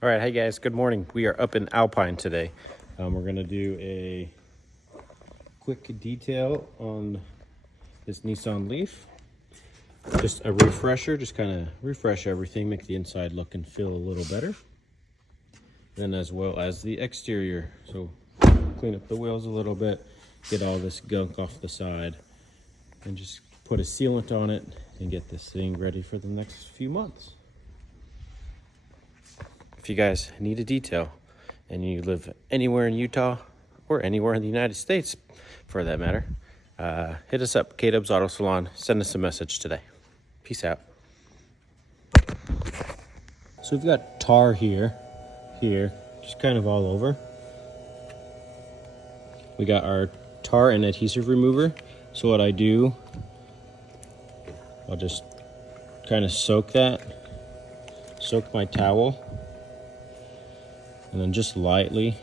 All right, hey guys, good morning. We are up in Alpine today. We're gonna do a quick detail on this Nissan Leaf. Just a refresher, just kind of refresh everything, make the inside look and feel a little better. Then as well as the exterior. So clean up the wheels a little bit, get all this gunk off the side, and just put a sealant on it and get this thing ready for the next few months. If you guys need a detail and you live anywhere in Utah or anywhere in the United States for that matter, hit us up, K-Dubs Auto Salon. Send us a message today. Peace out. So we've got tar here, just kind of all over. We got our tar and adhesive remover. So what I do, I'll just kind of soak my towel, and then just lightly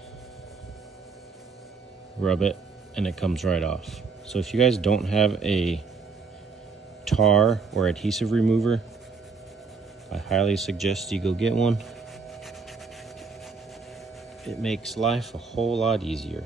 rub it and it comes right off. So if you guys don't have a tar or adhesive remover, I highly suggest you go get one. It makes life a whole lot easier.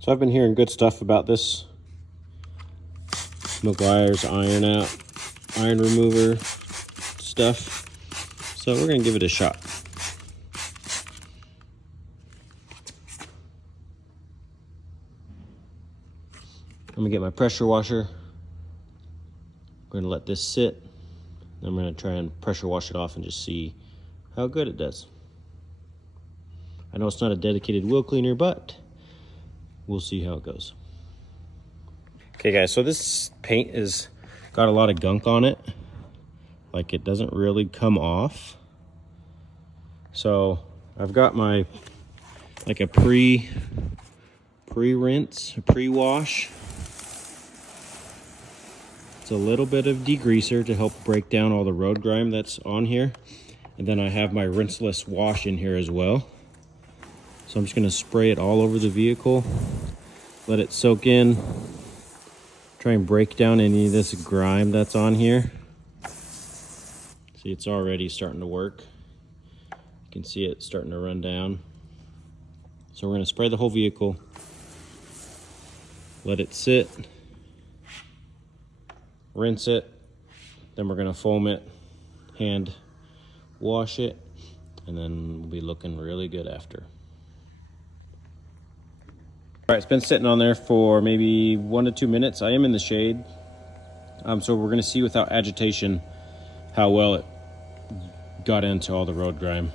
So I've been hearing good stuff about this McGuire's iron remover stuff. So we're gonna give it a shot. I'm gonna get my pressure washer. We're gonna let this sit. I'm gonna try and pressure wash it off and just see how good it does. I know it's not a dedicated wheel cleaner, but we'll see how it goes. Okay guys, so this paint is got a lot of gunk on it. Like, it doesn't really come off. So I've got my, like, a pre-rinse, a pre-wash. It's a little bit of degreaser to help break down all the road grime that's on here. And then I have my rinseless wash in here as well. So I'm just gonna spray it all over the vehicle, let it soak in, try and break down any of this grime that's on here. See, it's already starting to work. You can see it starting to run down. So we're gonna spray the whole vehicle, let it sit, rinse it, then we're gonna foam it, hand wash it, and then we'll be looking really good after. All right, it's been sitting on there for maybe 1 to 2 minutes. I am in the shade. So we're gonna see without agitation how well it got into all the road grime.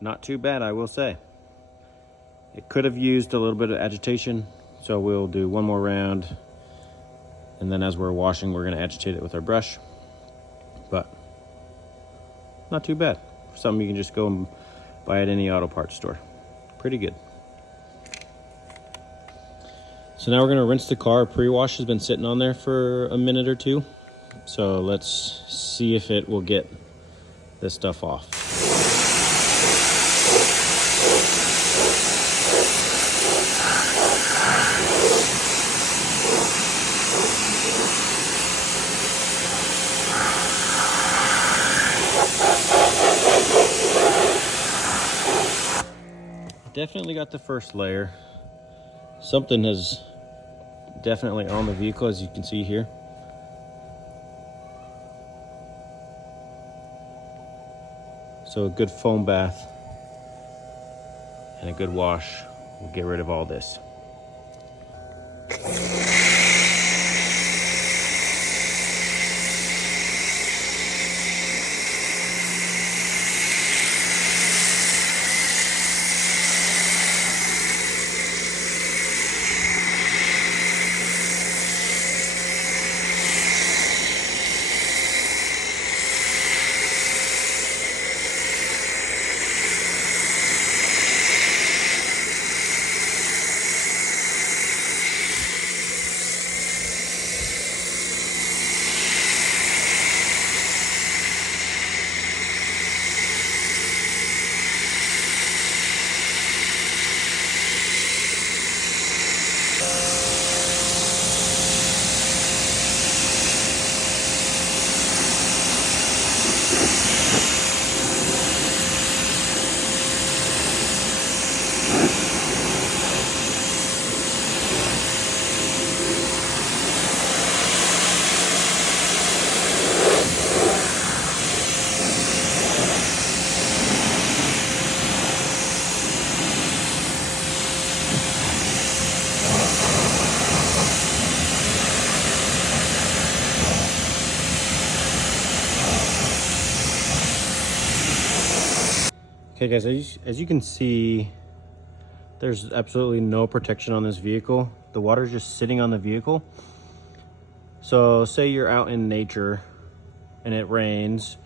Not too bad, I will say. It could have used a little bit of agitation, so we'll do one more round, and then as we're washing, we're gonna agitate it with our brush. But not too bad. Something you can just go and buy at any auto parts store. Pretty good. So now we're gonna rinse the car. Pre-wash has been sitting on there for a minute or two. So let's see if it will get this stuff off. Definitely got the first layer. Something is definitely on the vehicle, as you can see here. So a good foam bath and a good wash will get rid of all this. Okay guys, as you can see, there's absolutely no protection on this vehicle. The water's just sitting on the vehicle. So say you're out in nature and it rains,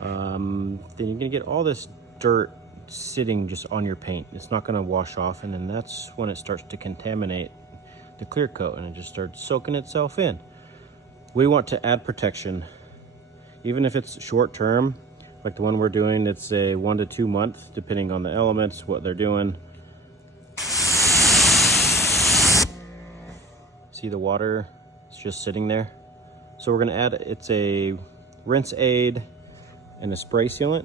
then you're gonna get all this dirt sitting just on your paint. It's not gonna wash off, and then that's when it starts to contaminate the clear coat and it just starts soaking itself in. We want to add protection, even if it's short term. Like the one we're doing, it's a 1 to 2 month, depending on the elements, what they're doing. See the water, it's just sitting there. So we're gonna add, it's a rinse aid and a spray sealant.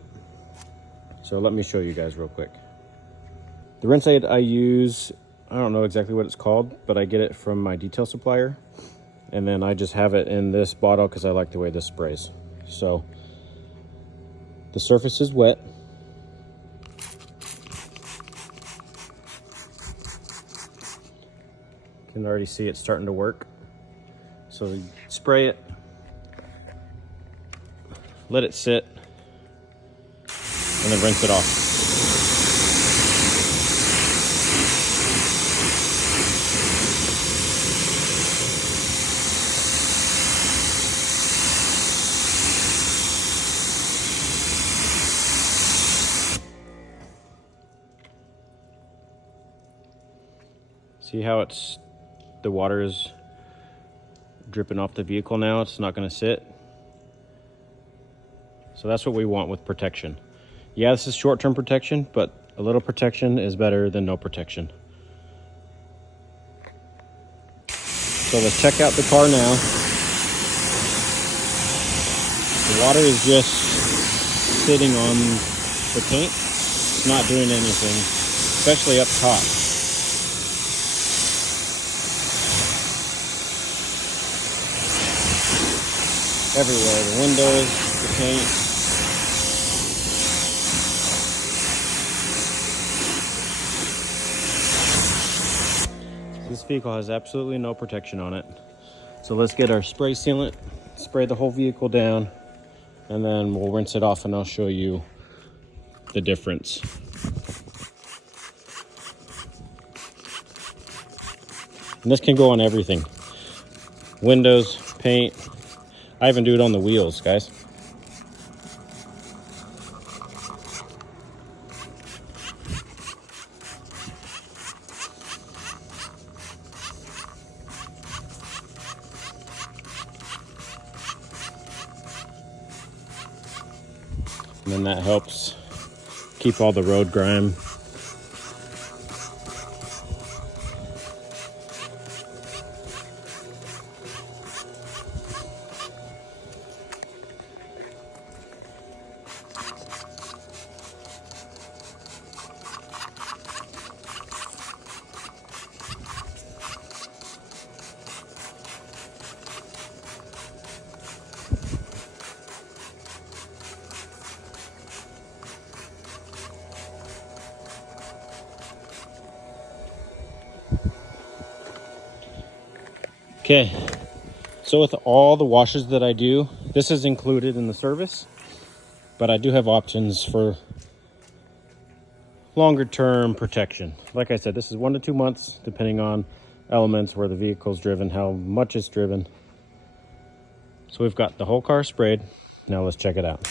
So let me show you guys real quick. The rinse aid I use, I don't know exactly what it's called, but I get it from my detail supplier. And then I just have it in this bottle because I like the way this sprays. So the surface is wet. You can already see it starting to work. So you spray it, let it sit, and then rinse it off. See how the water is dripping off the vehicle now? It's not going to sit. So that's what we want with protection. Yeah, this is short-term protection, but a little protection is better than no protection. So let's check out the car now. The water is just sitting on the paint. It's not doing anything, especially up top. Everywhere, the windows, the paint. This vehicle has absolutely no protection on it. So let's get our spray sealant, spray the whole vehicle down, and then we'll rinse it off and I'll show you the difference. And this can go on everything. Windows, paint. I even do it on the wheels, guys. And then that helps keep all the road grime. Okay, so with all the washes that I do, this is included in the service, but I do have options for longer term protection. Like I said, this is 1 to 2 months, depending on elements, where the vehicle's driven, how much it's driven. So we've got the whole car sprayed. Now let's check it out.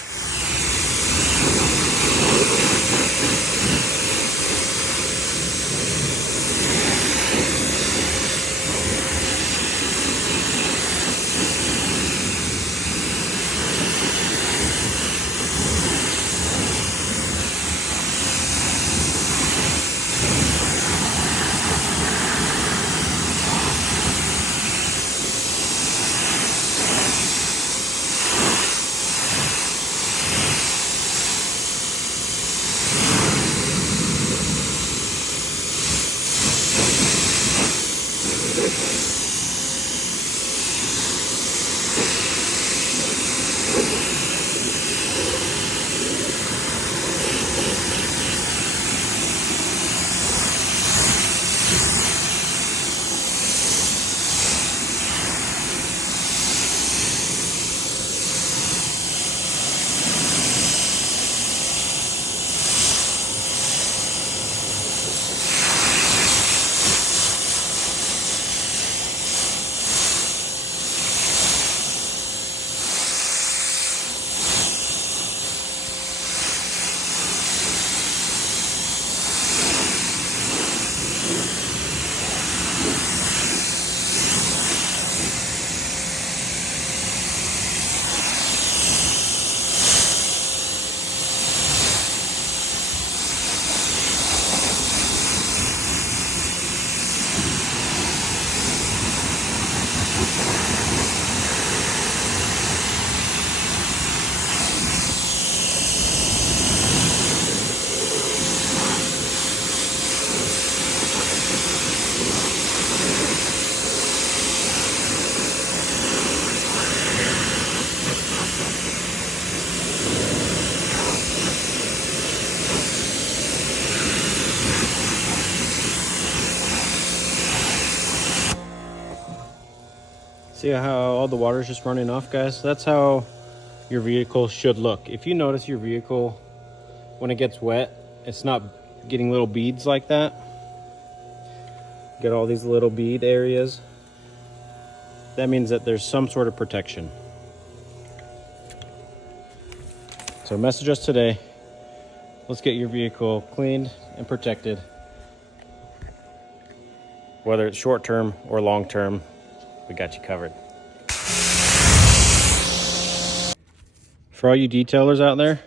See how all the water is just running off, guys? That's how your vehicle should look. If you notice your vehicle, when it gets wet, it's not getting little beads like that. Get all these little bead areas. That means that there's some sort of protection. So message us today. Let's get your vehicle cleaned and protected. Whether it's short term or long term, we got you covered. For all you detailers out there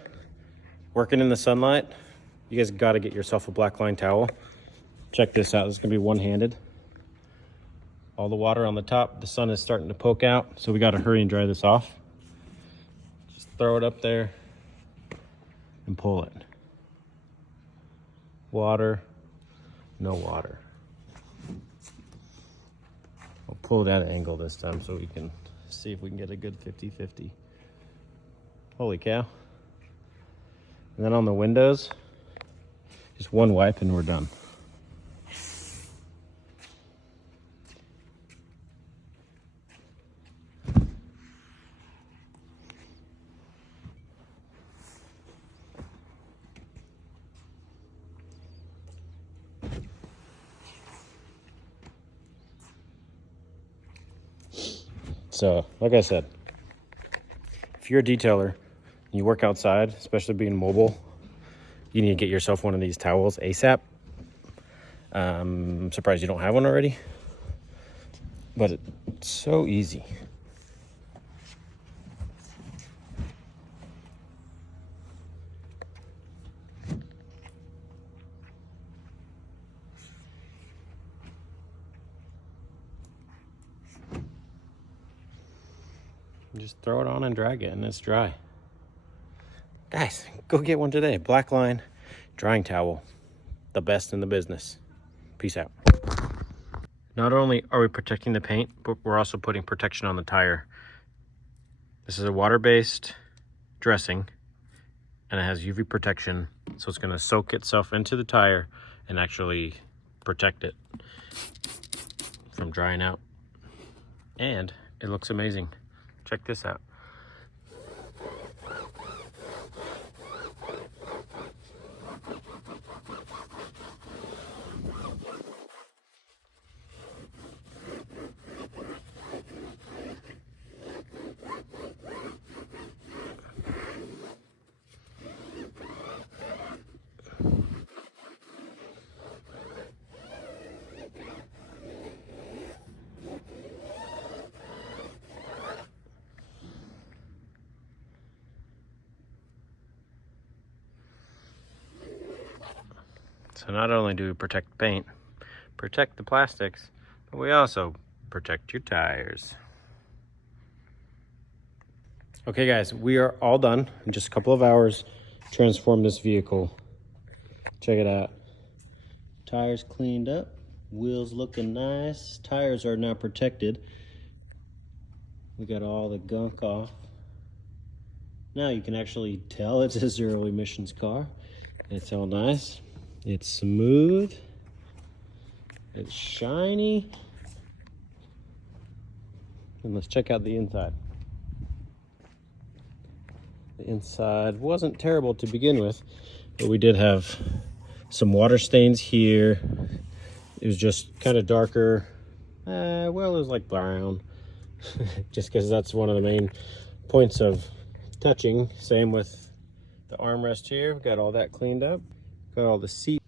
working in the sunlight, you guys got to get yourself a black line towel. Check this out. This is going to be one-handed. All the water on the top, the sun is starting to poke out, so we got to hurry and dry this off. Just throw it up there and pull it. Water, no water. I'll pull it at an angle this time so we can see if we can get a good 50-50. Holy cow. And then on the windows, just one wipe and we're done. So, like I said, if you're a detailer and you work outside, especially being mobile, you need to get yourself one of these towels ASAP. I'm surprised you don't have one already, but it's so easy. Just throw it on and drag it and it's dry. Guys, go get one today. Black line drying towel. The best in the business. Peace out. Not only are we protecting the paint, but we're also putting protection on the tire. This is a water-based dressing and it has UV protection. So it's going to soak itself into the tire and actually protect it from drying out. and it looks amazing. Check this out. So not only do we protect paint, protect the plastics, but we also protect your tires. Okay guys, we are all done in just a couple of hours. Transformed this vehicle. Check it out. Tires cleaned up, wheels looking nice. Tires are now protected. We got all the gunk off. Now you can actually tell it's a zero emissions car. It's all nice. It's smooth. It's shiny. And let's check out the inside. The inside wasn't terrible to begin with, but we did have some water stains here. It was just kind of darker. Well, it was like brown, just because that's one of the main points of touching. Same with the armrest here. Got all that cleaned up. Got all the seat